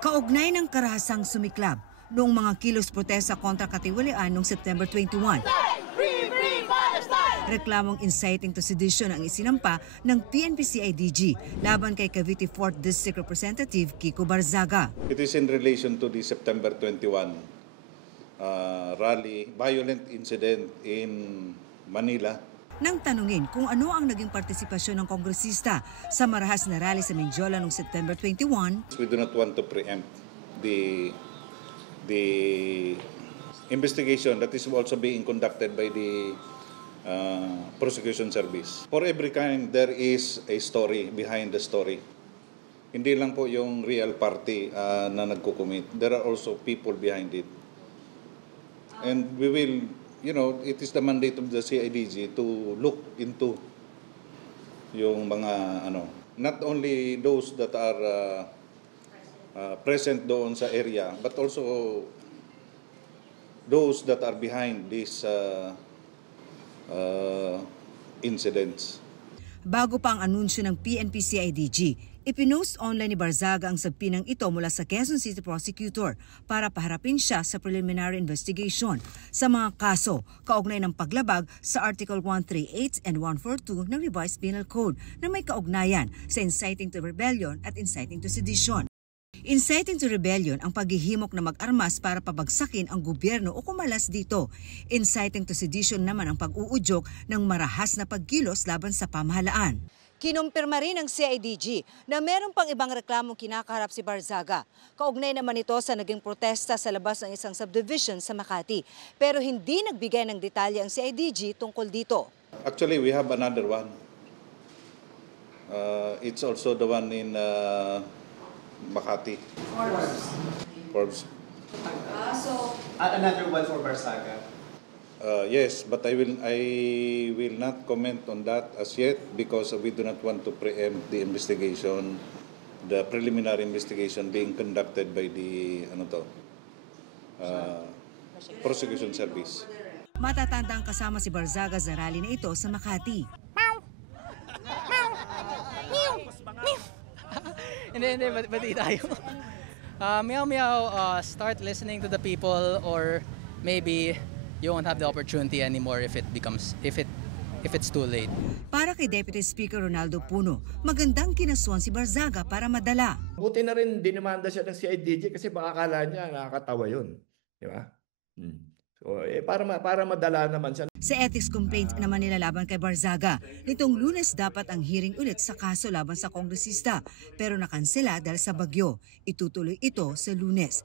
Kaugnay ng karahasang sumiklab noong mga kilos protesta kontra katiwalian noong September 21. Reklamong inciting to sedition ang isinampa ng PNP-CIDG laban kay Cavite 4th District Representative Kiko Barzaga. It is in relation to the September 21 rally, violent incident in Manila. Nang tanungin kung ano ang naging partisipasyon ng kongresista sa marahas na rally sa Mindiola noong September 21. We do not want to preempt the investigation that is also being conducted by the prosecution service. For every kind, there is a story behind the story. Hindi lang po yung real party na nagkukumit. There are also people behind it. And we will, it is the mandate of the CIDG to look into yung mga, not only those that are present doon sa area, but also those that are behind these incidents. Bago pa ang anunsyo ng PNP-CIDG, ipinost online ni Barzaga ang sabpinang ito mula sa Quezon City Prosecutor para paharapin siya sa preliminary investigation sa mga kaso kaugnay ng paglabag sa Article 138 and 142 ng Revised Penal Code na may kaugnayan sa inciting to rebellion at inciting to sedition. Inciting to rebellion ang paghihimok na mag-armas para pabagsakin ang gobyerno o kumalas dito. Inciting to sedition naman ang pag-uudyok ng marahas na pagkilos laban sa pamahalaan. Kinumpirma rin ng CIDG na meron pang ibang reklamong kinakaharap si Barzaga. Kaugnay naman ito sa naging protesta sa labas ng isang subdivision sa Makati. Pero hindi nagbigay ng detalye ang CIDG tungkol dito. Actually, we have another one. It's also the one in Makati. Forbes. So another one for Barzaga. Yes, but I will not comment on that as yet because we do not want to preempt the investigation, the preliminary investigation being conducted by the prosecution service. Matatandang kasama si Barzaga sa rally na ito sa Makati. Hindi, bati tayo. Meow, start listening to the people, or maybe you won't have the opportunity anymore if it's too late. Para kay Deputy Speaker Ronaldo Puno, magandang kinasuan si Barzaga para madala. Buti na rin dinimanda siya ng CIDG kasi baka akala niya nakakatawa yun. Di ba? So, para madala naman siya. Sa ethics complaint naman nilalaban kay Barzaga, nitong Lunes dapat ang hearing ulit sa kaso laban sa kongresista pero nakansela dahil sa bagyo. Itutuloy ito sa Lunes.